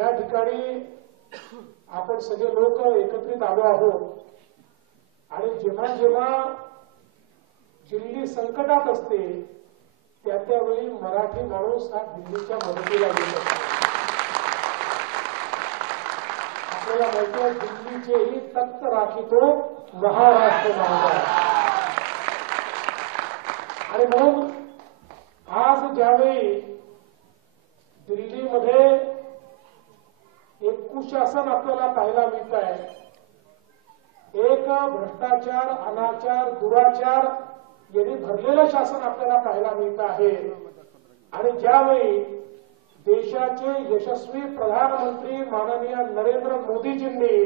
या ठिकाणी आपण सगळे लोक एकत्रित आलो आहोत आणि जेव्हा जेव्हा दिल्ली संकटात असते त्यावेळी मराठी माणूस हा दिल्लीच्या मदतीला येत असतो। आपल्याला माहिती आहे दिल्लीचेही तख्त राखीतो महाराष्ट्र महाराज आणि म्हणून आज ज्यावेळी दिल्लीमध्ये एक कुशासन आपल्याला पाहायला मिळत आहे, एक भ्रष्टाचार अनाचार दुराचार यांनी भरलेलं शासन आपल्याला पाहायला मिळत आहे आणि ज्यावेळी देशाचे यशस्वी प्रधानमंत्री माननीय नरेंद्र मोदीजींनी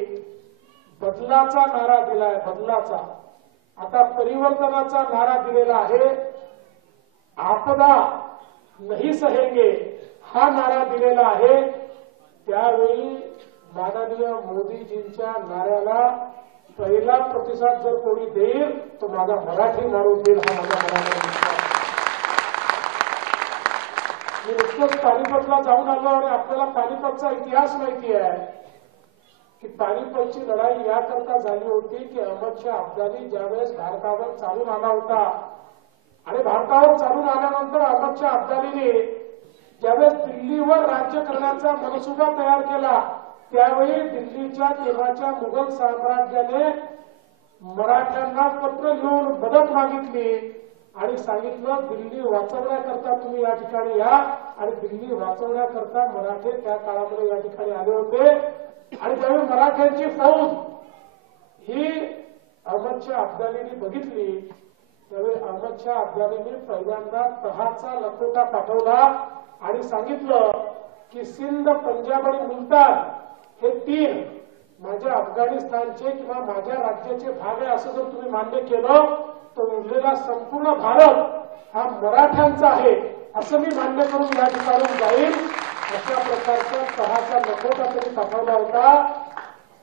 बदलाचा नारा दिलाय, बदलाचा आता परिवर्तनाचा नारा दिलेला आहे, आपदा नहीं सहेंगे हा नारा दिलेला आहे। त्यावेळी माननीय मोदीजींच्या नाऱ्याला पहिला प्रतिसाद जर कोणी देईल तो माझा मराठी माणूस देईल, हा माझा मराठी विश्वास। मी नुकतंच पानिपतला जाऊन आलो आणि आपल्याला पानिपतचा इतिहास माहिती आहे की पानिपतची लढाई याकरता झाली होती की अहमदशाह अब्दाली ज्यावेळेस भारतावर चालून आला होता आणि भारतावर चालून आल्यानंतर अहमदशाह अब्दालीने ज्यावेळेस दिल्लीवर राज्य करण्याचा मनसुबा तयार केला त्यावेळी दिल्लीच्या तेव्हाच्या मुघल साम्राज्याने मराठ्यांना पत्र लिहून मदत मागितली आणि सांगितलं दिल्ली वाचवण्याकरता तुम्ही या ठिकाणी या आणि दिल्ली वाचवण्याकरता मराठे त्या काळामध्ये या ठिकाणी आले होते आणि त्यावेळी मराठ्यांची फौज ही अहमदशाह अब्दालीने बघितली त्यावेळी अहमदशाह अब्दालीने पहिल्यांदा तहाचा लखोटा पाठवला आणि सांगितलं की सिंध पंजाब आणि मुलतान हे तीन माझ्या अफगाणिस्तानचे किंवा माझ्या राज्याचे भाग आहे असं जर तुम्ही मान्य केलं तर उरलेला संपूर्ण भारत हा मराठ्यांचा आहे असं मी मान्य करून या ठिकाणी जाईल अशा प्रकारचा तहाचा लखोटा त्यांनी पाठवला होता।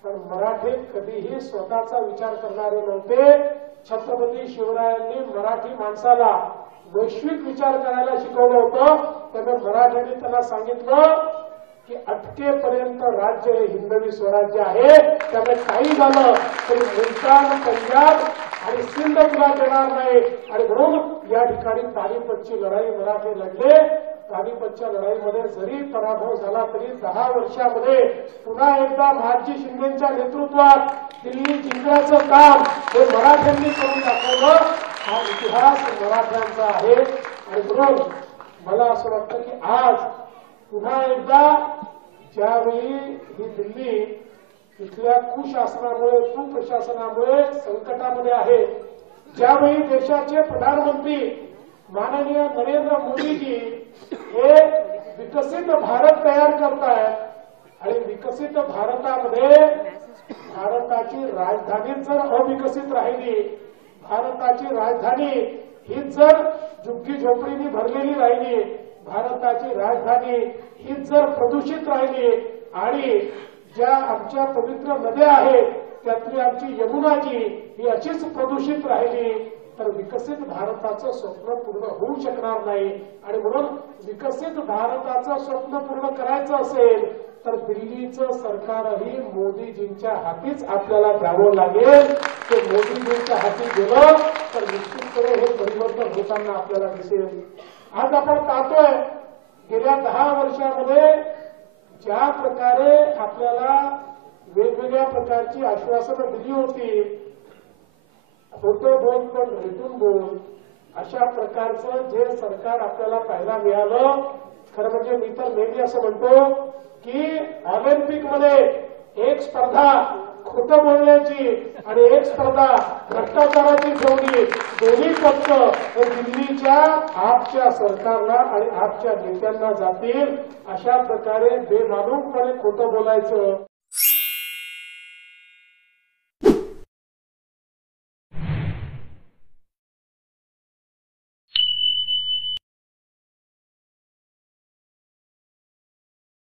पण मराठे कधीही स्वतःचा विचार करणारे नव्हते। छत्रपती शिवरायांनी मराठी माणसाला वैश्विक विचार करायला शिकवलं होतं, त्यामुळे मराठ्यांनी त्यांना सांगितलं की अटकेपर्यंत राज्य हे हिंदवी स्वराज्य आहे, त्यामुळे काही झालं तरी मुलतान पंजाब आणि सिंध तुला देणार नाही आणि म्हणून या ठिकाणी पानिपतची लढाई मराठे लढले। पानिपतच्या लढाईमध्ये जरी पराभव झाला तरी 10 वर्षामध्ये पुन्हा एकदा महादजी शिंदेच्या नेतृत्वात दिल्ली जिंकण्याचं काम हे मराठ्यांनी करून दाखवलं। हा इतिहास मराठ्यांचा आहे आणि म्हणून मला असं वाटतं की आज पुन्हा एकदा ज्यावेळी ही दिल्ली इथल्या कुशासनामुळे कुप्रशासनामुळे संकटामध्ये आहे, ज्यावेळी देशाचे प्रधानमंत्री माननीय नरेंद्र मोदीजी हे विकसित भारत तयार करतायत आणि विकसित भारतामध्ये भारताची राजधानी जर अविकसित राहिली, भारताची राजधानी ही जर झुग्गी झोपडीने भरलेली राहिली, भारताची राजधानी ही जर प्रदूषित राहिली आणि ज्या आमच्या पवित्र नद्या आहेत त्यातली आमची यमुनाजी ही अशीच प्रदूषित राहिली तर विकसित भारताचं स्वप्न पूर्ण होऊ शकणार नाही। आणि म्हणून विकसित भारताचं स्वप्न पूर्ण करायचं असेल तर दिल्लीचं सरकारही मोदीजींच्या हातीच आपल्याला द्यावं लागेल। ते मोदीजींच्या हाती गेलं तर निश्चितपणे हे परिवर्तन होताना आपल्याला दिसेल। आज आपण पाहतोय गेल्या 10 वर्षामध्ये ज्या प्रकारे आपल्याला वेगवेगळ्या प्रकारची आश्वासनं दिली होती, खोटं बोल पण रेटून बोल अशा प्रकारचं जे सरकार आपल्याला पाहायला मिळालं। खरं म्हणजे मी तर नेहमी असं म्हणतो की ऑलिम्पिकमध्ये एक स्पर्धा खोटं बोलण्याची आणि एक स्पर्धा भ्रष्टाचाराची ठेवली, दोन्ही पक्ष हे दिल्लीच्या आपच्या सरकारला आणि आपच्या नेत्यांना जातील। अशा प्रकारे बेमालूमपणे खोटं बोलायचं